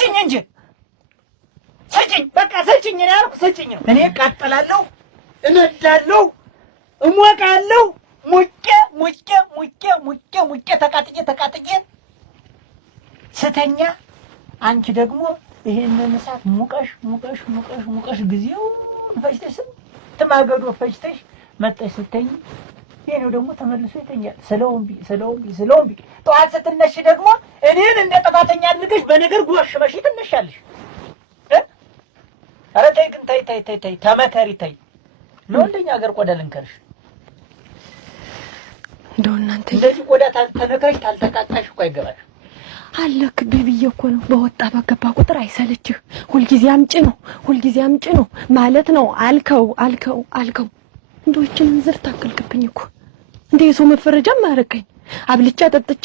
ስጭኝ እንጂ ስጭኝ፣ በቃ ስጭኝ ነው ያልኩህ። ስጭኝ ነው። እኔ እቃጠላለሁ፣ እነዳለሁ፣ እሞቃለሁ። ሙቄ ተቃጥዬ ስተኛ አንቺ ደግሞ ይሄንን እሳት ሙቀሽ ጊዜውን ፈጅተሽ ስንት ማገዶ ፈጅተሽ መጠሽ ስተኝ ይሄው ደግሞ ተመልሶ ይተኛል። ስለውም ጠዋት ስትነሽ ደግሞ እኔን እንደ ጥፋተኛ አድርገሽ በነገር ጎሽመሽ ትነሻለሽ። ኧረ ተይ ግን ተይ ተመከሪ። ተይ ለወንደኛ ሀገር ቆዳ ልንከርሽ እንደው እናንተ እንደዚህ ቆዳ ተነካሽ ታልተቃጣሽ እኮ አይገባሽ። አለክብኝ ብዬሽ እኮ ነው። በወጣ በገባ ቁጥር አይሰለችህ። ሁልጊዜ አምጪ ነው ማለት ነው። አልከው እንደው እችን እንዝር ታከልክብኝ እኮ እንደ የሰው መፈረጃም አደረገኝ። አብልቼ አጠጥቼ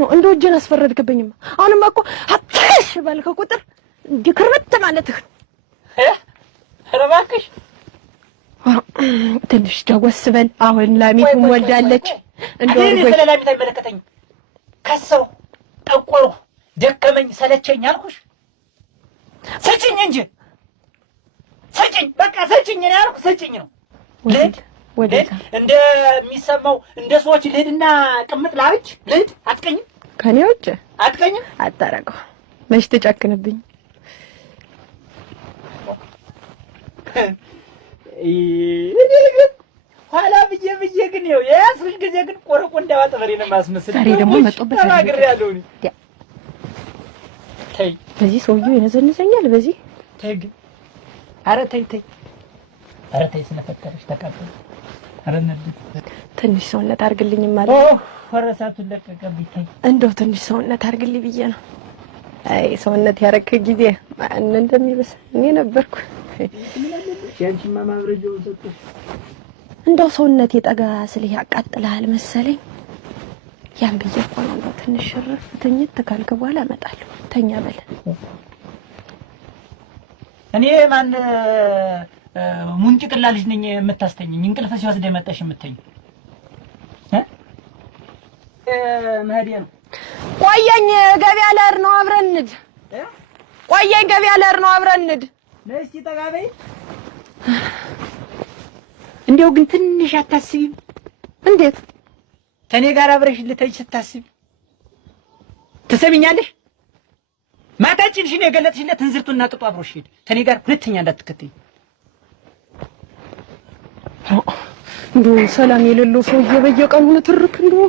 ነው እንደው እጄን አስፈረድክብኝማ። አሁንማ እኮ አትሽ ባልከ ቁጥር እንዲክርበት ማለትህ ኧረ እባክሽ ትንሽ ዳወስ በል። አሁን ላሚት ወልዳለች። እንደው ስለ ላሚት አይመለከተኝም። ከሰው ጠቆሩ ደከመኝ ሰለቸኝ አልኩሽ። ስጭኝ እንጂ ስጭኝ፣ በቃ ስጭኝ ነው ያልኩህ። ስጭኝ ነው። ልሂድ እንደሚሰማው እንደ ሰዎች ልሂድና ቅምጥ ላብች ልሂድ። አትቀኝም? ከኔ ውጭ አትቀኝም? አታረገው። መች ትጨክንብኝ? ኋላ ብዬ ግን ይኸው የያዝኩሽ ጊዜ ግን ቆረቆንዳ ባጠፈሬ ነው የማስመስል። ዛሬ ደግሞ መጥቶበት ተናግሬያለሁ እኔ። ተይ በዚህ ሰውዬው ይነዘንዘኛል። በዚህ ተይ ግን ኧረ ተይ ስለፈጠረሽ ተቀበል። ኧረ ነድት ትንሽ ሰውነት አድርግልኝ ማለት ፈረሳቱን ለቀቀብኝ። ተይ እንደው ትንሽ ሰውነት አድርግልኝ ብዬ ነው። አይ ሰውነት ያረከ ጊዜ ማን እንደሚበስ እኔ ነበርኩ። ያንቺማ ማብረጃው ሰጥሽ። እንደው ሰውነት የጠጋ ስለ ያቃጥላል መሰለኝ። ያን ብዬ እኮ ነው እንደው ትንሽ ሽርፍ ትኝት ካልከ በኋላ እመጣለሁ። ተኛ በል። እኔ ማን ሙንጭቅላ ልጅ ነኝ የምታስተኝኝ? እንቅልፍ ሲወስደኝ መጣሽ የምትተኝ መሄዴ ነው። ቆየኝ ገበያ ልሄድ ነው፣ አብረን እንሂድ። ቆየኝ ገበያ ልሄድ ነው፣ አብረን እንሂድ። ነይ እስኪ ጠጋ በይ። እንደው ግን ትንሽ አታስቢም? እንዴት ከኔ ጋር አብረሽ ልትሄጂ ስታስቢ ትሰሚኛለሽ? ማታጭንሽን የገለጥሽለት እንዝርቱና ጥጡ አብሮሽ ሄድ። ከኔ ጋር ሁለተኛ እንዳትከተይ። እንደው ሰላም የሌለው ሰውዬ በየቀኑ ንትርክ እንደው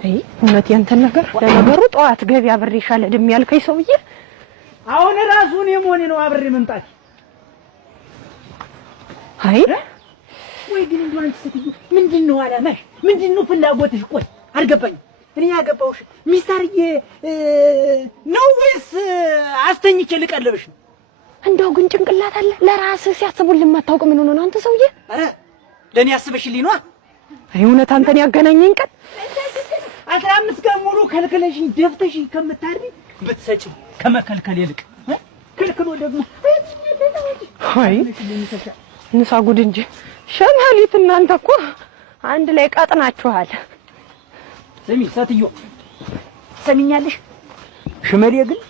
አይ እውነት ያንተን ነገር ለነገሩ ጠዋት ገበያ አብሬሻለሁ አይደል ያልከኝ ሰውዬ አሁን ራሱን የሞኔ ነው አብሬ መምጣት። አይ ወይ ግን እንደው አንቺ ስትዩ ምንድነው አላማሽ? ምንድነው ፍላጎትሽ? ቆይ አልገባኝም። እኔ ያገባውሽ ሚስታርዬ ነው ወይስ አስተኝቼ ልቀልብሽ ነው? እንደው ግን ጭንቅላት አለ ለራስህ ሲያስቡልህ ማታውቅ ምን ሆነ ነው አንተ ሰውዬ? አረ ለኔ ያስበሽልኝ ነው። አይ እውነት አንተን ያገናኘኝ ቀን 15 ቀን ሙሉ ከልከለሽኝ ደፍተሽ ከምታርቢ ብትሰጪ ከመከልከል ይልቅ ከልከሎ ደግሞ አይ ንሳ ጉድ እንጂ ሸማሊት እናንተ እኮ አንድ ላይ ቀጥናችኋል። ስሚ ሰትዮ ሰሚኛለሽ? ሽመሌ ግን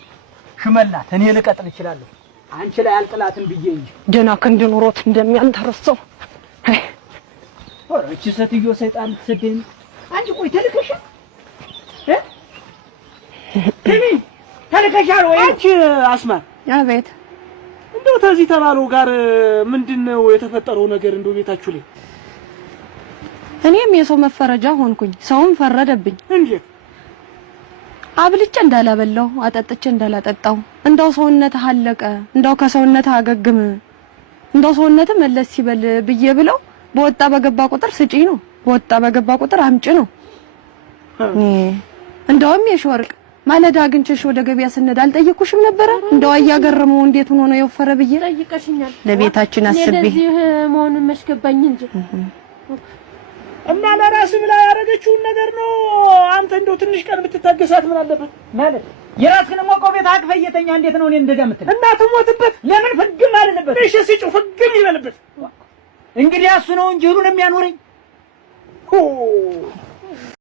ሽመላት እኔ ልቀጥል እችላለሁ። አንቺ ላይ አልጥላትም ብዬ እንጂ ደና ክንድ ኑሮት እንደሚያንተረሰው። አይ ወርቺ ሰትዮ ሰይጣን ትሰደኝ። አንቺ ቆይ ተልከሻል ስሚ ተልከሻል ወይ? አንቺ አስማር አቤት። እንደው ተዚህ ተባለው ጋር ምንድነው የተፈጠረው ነገር? እንደው ቤታችሁ ላይ እኔም የሰው መፈረጃ ሆንኩኝ፣ ሰውም ፈረደብኝ። እንዴት? አብልጬ እንዳላበላው አጠጥቼ እንዳላጠጣው፣ እንደው ሰውነትህ አለቀ፣ እንደው ከሰውነትህ አገግም፣ እንደው ሰውነትህ መለስ ሲበል ብዬ ብለው በወጣ በገባ ቁጥር ስጪ ነው፣ በወጣ በገባ ቁጥር አምጪ ነው። እንደውም የሽወርቅ ማለዳ አግኝቼሽ ወደ ገበያ ስንሄድ አልጠየኩሽም ነበረ? እንደው አያገረመው እንዴት ሆኖ ነው የወፈረ ብዬ ጠይቀሽኛል። ለቤታችን አስቤ ለዚህ መሆኑን መስገባኝ እንጂ እና ለራስ ብላ ያደረገችውን ነገር ነው። አንተ እንደው ትንሽ ቀን ብትታገሳት ምን አለበት? ማለት የራስህን ሞቀው ቤት አቅፈህ እየተኛ እንዴት ነው እኔ እንደዛ የምትል? እና ትሞትበት ለምን ፍግም አልንበት? እሺ ሲጩ ፍግም ይበልበት። እንግዲህ እሱ ነው እንጂ ሁሉን የሚያኖረኝ